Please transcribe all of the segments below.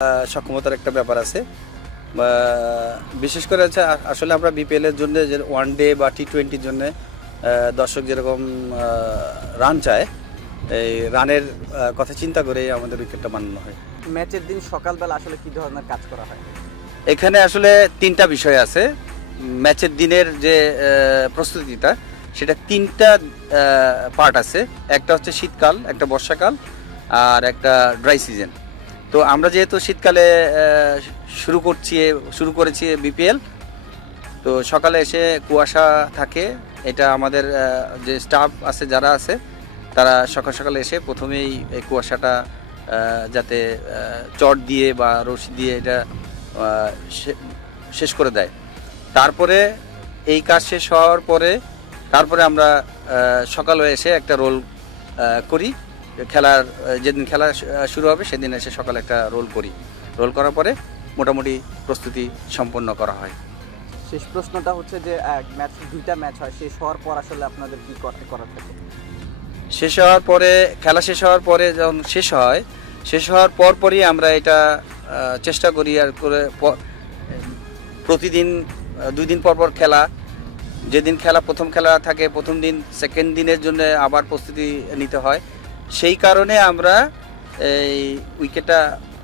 সক্ষমতার একটা ব্যাপার আছে। বিশেষ করে হচ্ছে আসলে আমরা বিপিএল এর জন্য যে ওয়ান ডে বা টি-20-র জন্য দর্শক যেরকম রান চায়, এই রানের কথা চিন্তা করে আমাদের উইকেটটা বানানো হয়। ম্যাচের দিন সকালবেলা আসলে কি ধরনের কাজ করা হয়? এখানে আসলে তিনটা বিষয় আছে। ম্যাচের দিনের যে প্রস্তুতিটা, সেটা তিনটা পার্ট আছে। একটা হচ্ছে শীতকাল, একটা বর্ষাকাল, আর একটা ড্রাই সিজন। তো আমরা যেহেতু শীতকালে শুরু করেছি বিপিএল, তো সকালে এসে কুয়াশা থাকে। এটা আমাদের যে স্টাফ আছে, যারা আছে, তারা সকাল সকালে এসে প্রথমেই এই কুয়াশাটা যাতে চট দিয়ে বা রশি দিয়ে এটা শেষ করে দেয়। তারপরে এই কাজ শেষ হওয়ার পরে তারপরে আমরা সকালে এসে একটা রোল করি। যেদিন খেলা শুরু হবে সেদিন এসে সকালে একটা রোল করি। রোল করার পরে মোটামুটি প্রস্তুতি সম্পন্ন করা হয়। শেষ প্রশ্নটা হচ্ছে যে দুইটা ম্যাচ হয়, শেষ হওয়ার পর আসলে আপনাদের কি করা থাকে? শেষ হওয়ার পরে, খেলা শেষ হওয়ার পরে যখন শেষ হওয়ার পরই আমরা এটা চেষ্টা করি আর করে প্রতিদিন 2 দিন পর খেলা। যেদিন প্রথম খেলা থাকে, প্রথম দিন সেকেন্ড দিনের জন্য আবার প্রস্তুতি নিতে হয়। সেই কারণে আমরা এই উইকেটটা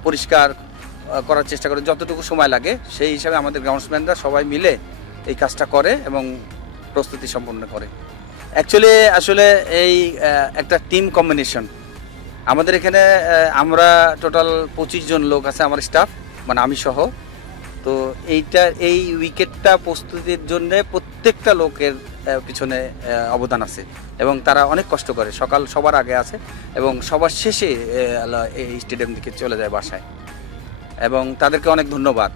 পরিষ্কার করার চেষ্টা করি যতটুকু সময় লাগে। সেই হিসাবে আমাদের গ্রাউন্ডসম্যানরা সবাই মিলে এই কাজটা করে এবং প্রস্তুতি সম্পন্ন করে। অ্যাকচুয়ালি আসলে এই একটা টিম কম্বিনেশন। আমাদের এখানে আমরা টোটাল 25 জন লোক আছে, আমার স্টাফ, মানে আমি সহ। তো এই উইকেটটা প্রস্তুতির জন্য প্রত্যেকটা লোকের পিছনে অবদান আছে এবং তারা অনেক কষ্ট করে। সকাল সবার আগে আছে এবং সবার শেষে এই স্টেডিয়াম থেকে চলে যায় বাসায়, এবং তাদেরকে অনেক ধন্যবাদ।